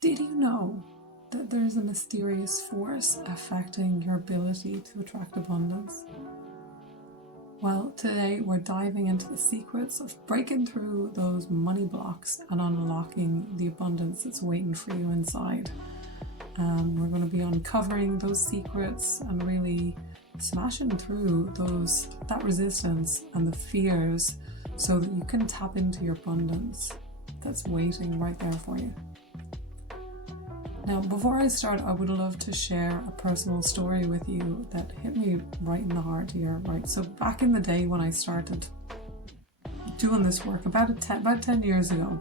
Did you know that there's a mysterious force affecting your ability to attract abundance? Well, today we're diving into the secrets of breaking through those money blocks and unlocking the abundance that's waiting for you inside. We're going to be uncovering those secrets and really smashing through that resistance and the fears so that you can tap into your abundance that's waiting right there for you. Now, before I start, I would love to share a personal story with you that hit me right in the heart here, right? So back in the day when I started doing this work, about 10 years ago,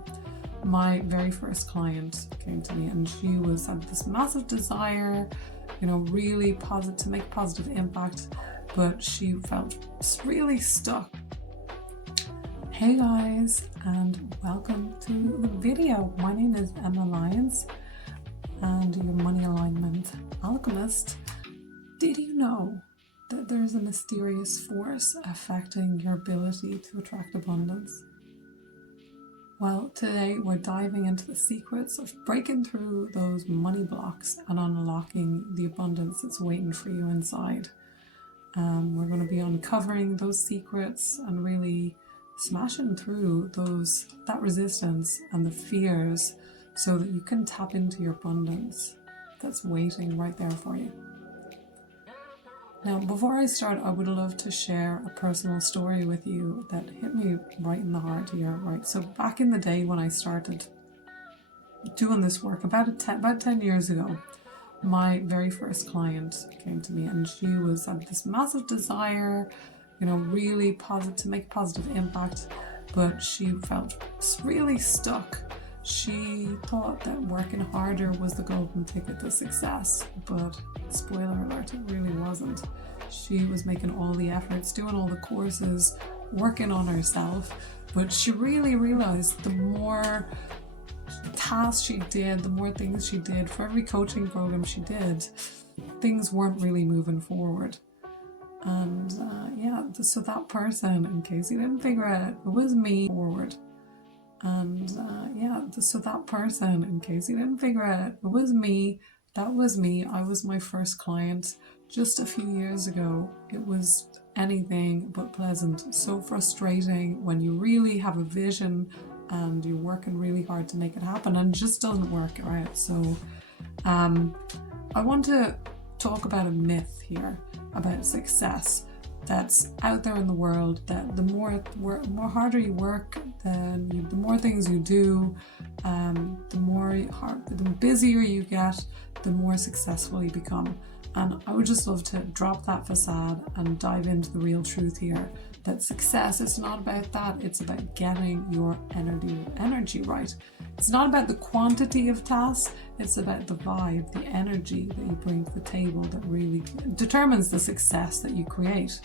my very first client came to me and she had this massive desire, really positive, to make a positive impact, but she felt really stuck. Hey guys, and welcome to the video. My name is Lyons, and your money alignment alchemist. Did you know that there's a mysterious force affecting your ability to attract abundance? Well, today we're diving into the secrets of breaking through those money blocks and unlocking the abundance that's waiting for you inside. We're going to be uncovering those secrets and really smashing through that resistance and the fears so that you can tap into your abundance that's waiting right there for you. Now, before I start, I would love to share a personal story with you that hit me right in the heart here, right? So back in the day when I started doing this work, about 10 years ago, my very first client came to me and she had this massive desire, really positive, to make a positive impact, but she felt really stuck. She thought that working harder was the golden ticket to success, but spoiler alert, it really wasn't. She was making all the efforts, doing all the courses, working on herself, but she really realized the more tasks she did, the more things she did, for every coaching program she did, things weren't really moving forward. And so that person, in case you didn't figure it out, it was me forward. And so that person, in case you didn't figure it out, it was me. That was me. I was my first client just a few years ago. It was anything but pleasant. So frustrating when you really have a vision and you're working really hard to make it happen and it just doesn't work out. So I want to talk about a myth here about success that's out there in the world, that the more harder you work, the more things you do, the busier you get, the more successful you become. And I would just love to drop that facade and dive into the real truth here, that success is not about that. It's about getting your energy right. It's not about the quantity of tasks, it's about the vibe, the energy that you bring to the table that really determines the success that you create.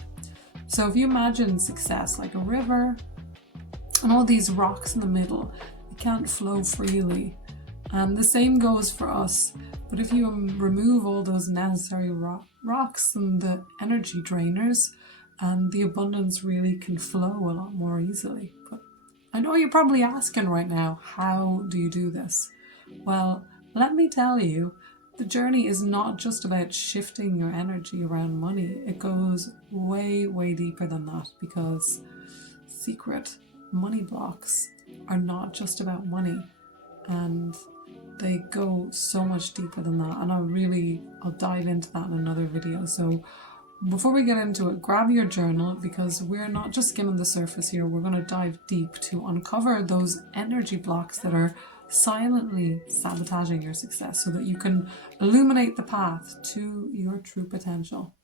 So if you imagine success like a river and all these rocks in the middle, it can't flow freely. And the same goes for us. But if you remove all those necessary rocks and the energy drainers, and the abundance really can flow a lot more easily. But I know you're probably asking right now, how do you do this? Well, let me tell you, the journey is not just about shifting your energy around money. It goes way, way deeper than that, because secret money blocks are not just about money, and they go so much deeper than that. And I'll dive into that in another video. So before we get into it, grab your journal, because we're not just skimming the surface here. We're going to dive deep to uncover those energy blocks that are silently sabotaging your success so that you can illuminate the path to your true potential.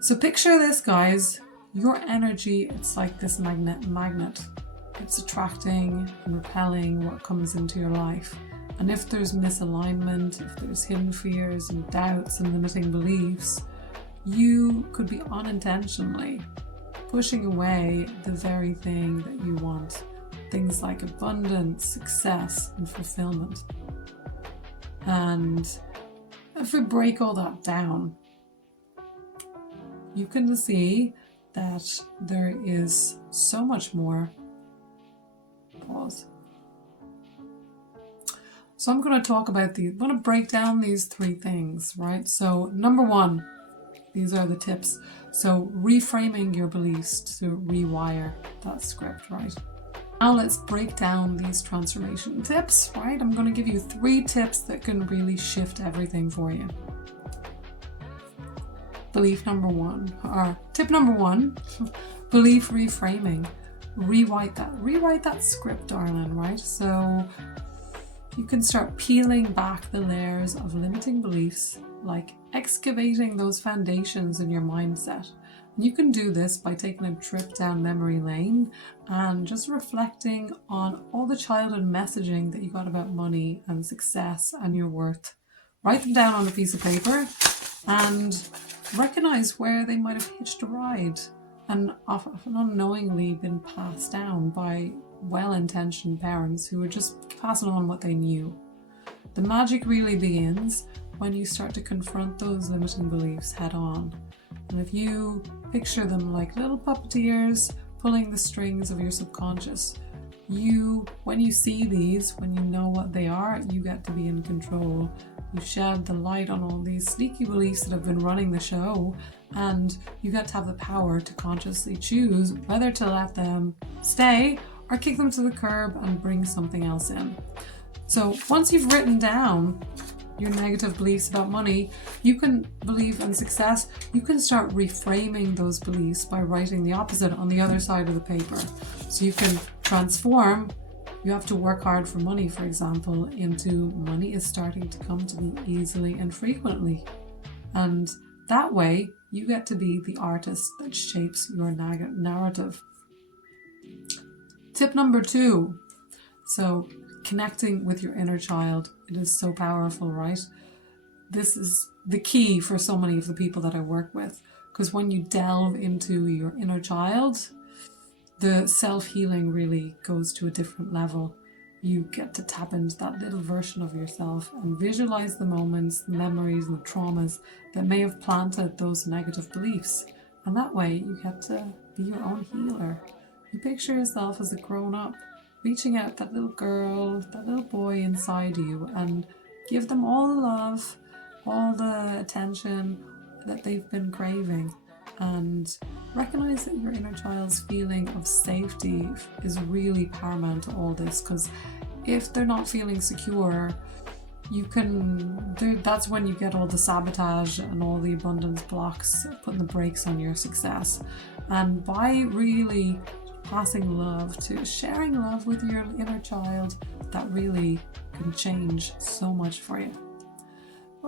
So picture this, guys. Your energy, it's like this magnet. It's attracting and repelling what comes into your life. And if there's misalignment, if there's hidden fears and doubts and limiting beliefs, you could be unintentionally pushing away the very thing that you want. Things like abundance, success, and fulfillment. And if we break all that down, you can see that there is so much more. Pause. So I'm going to talk about these. I'm going to break down these 3 things, right? So number 1, these are the tips. So reframing your beliefs to rewire that script, right? Now let's break down these transformation tips, right? I'm going to give you 3 tips that can really shift everything for you. Belief number 1, or tip number 1, belief reframing. Rewrite that script, darling, right? So you can start peeling back the layers of limiting beliefs, like excavating those foundations in your mindset. And you can do this by taking a trip down memory lane and just reflecting on all the childhood messaging that you got about money and success and your worth. Write them down on a piece of paper and recognize where they might have hitched a ride and often unknowingly been passed down by well-intentioned parents who were just passing on what they knew. The magic really begins when you start to confront those limiting beliefs head on. And if you picture them like little puppeteers pulling the strings of your subconscious, when you see these, when you know what they are, you get to be in control. You shed the light on all these sneaky beliefs that have been running the show, and you get to have the power to consciously choose whether to let them stay or kick them to the curb and bring something else in. So once you've written down your negative beliefs about money, you can believe in success, you can start reframing those beliefs by writing the opposite on the other side of the paper. So you can transform, you have to work hard for money, for example, into money is starting to come to me easily and frequently. And that way, you get to be the artist that shapes your narrative. Tip number 2. So connecting with your inner child. It is so powerful, right? This is the key for so many of the people that I work with, because when you delve into your inner child, the self-healing really goes to a different level. You get to tap into that little version of yourself and visualize the moments, the memories and the traumas that may have planted those negative beliefs. And that way you get to be your own healer. You picture yourself as a grown-up, reaching out that little girl, that little boy inside you, and give them all the love, all the attention that they've been craving. And recognize that your inner child's feeling of safety is really paramount to all this, because if they're not feeling secure, that's when you get all the sabotage and all the abundance blocks, putting the brakes on your success. And by really passing love, to sharing love with your inner child, that really can change so much for you.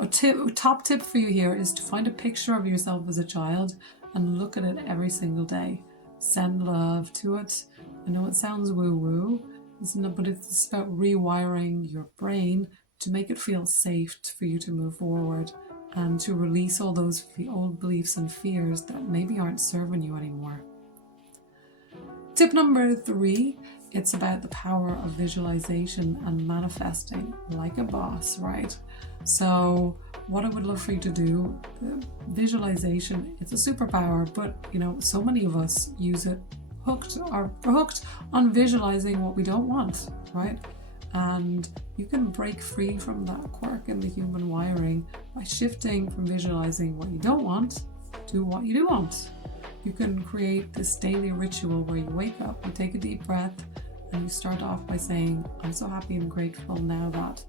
A top tip for you here is to find a picture of yourself as a child and look at it every single day. Send love to it. I know it sounds woo-woo, but it's about rewiring your brain to make it feel safe for you to move forward and to release all those old beliefs and fears that maybe aren't serving you anymore. Tip number 3, it's about the power of visualization and manifesting like a boss, right? So what I would love for you to do, visualization, it's a superpower, but so many of us use it hooked on visualizing what we don't want, right? And you can break free from that quirk in the human wiring by shifting from visualizing what you don't want to what you do want. You can create this daily ritual where you wake up, you take a deep breath, and you start off by saying, I'm so happy and grateful now that,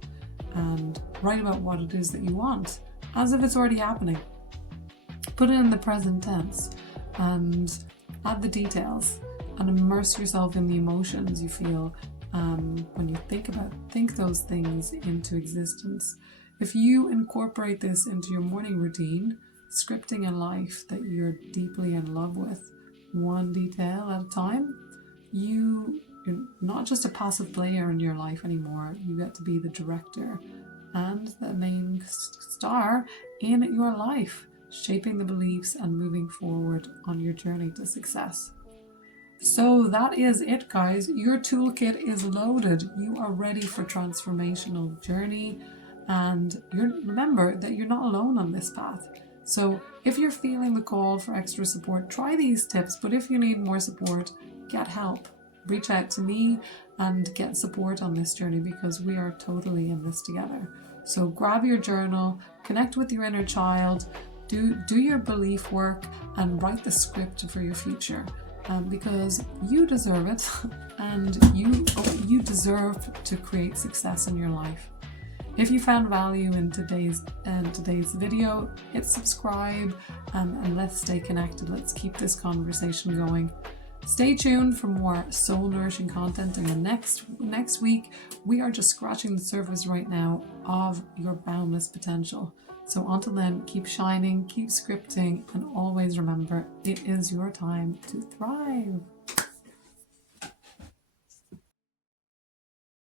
and write about what it is that you want, as if it's already happening. Put it in the present tense and add the details and immerse yourself in the emotions you feel when you think those things into existence. If you incorporate this into your morning routine, scripting a life that you're deeply in love with, one detail at a time, you're not just a passive player in your life anymore. You get to be the director and the main star in your life, shaping the beliefs and moving forward on your journey to success. So that is it, guys. Your toolkit is loaded. You are ready for transformational journey, and remember that you're not alone on this path. So if you're feeling the call for extra support, try these tips, but if you need more support, get help. reach out to me and get support on this journey, because we are totally in this together. So grab your journal, connect with your inner child, do your belief work, and write the script for your future, because you deserve it, and you deserve to create success in your life. If you found value in today's video, hit subscribe, and let's stay connected. Let's keep this conversation going. Stay tuned for more soul nourishing content in the next week. We are just scratching the surface right now of your boundless potential. So until then, keep shining, keep scripting, and always remember, it is your time to thrive.